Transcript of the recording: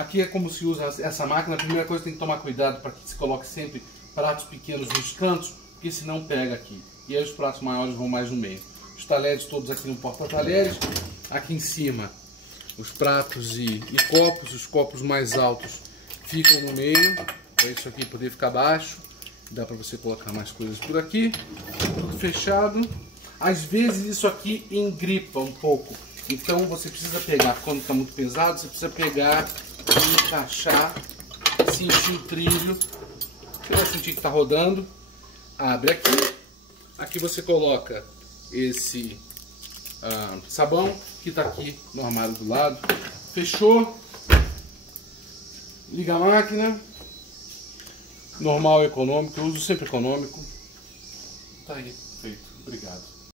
Aqui é como se usa essa máquina. A primeira coisa, tem que tomar cuidado para que se coloque sempre pratos pequenos nos cantos, porque senão pega aqui. E aí os pratos maiores vão mais no meio. Os talheres todos aqui no porta-talheres. Aqui em cima os pratos e copos. Os copos mais altos ficam no meio, para isso aqui poder ficar baixo. Dá para você colocar mais coisas por aqui. Tudo fechado. Às vezes isso aqui engripa um pouco. Então você precisa pegar, quando está muito pesado, você precisa pegar e encaixar, sentir o trilho. Você vai sentir que está rodando. Abre aqui. Aqui você coloca esse sabão que está aqui no armário do lado. Fechou. Liga a máquina. Normal, econômico. Eu uso sempre econômico. Tá aí, feito. Obrigado.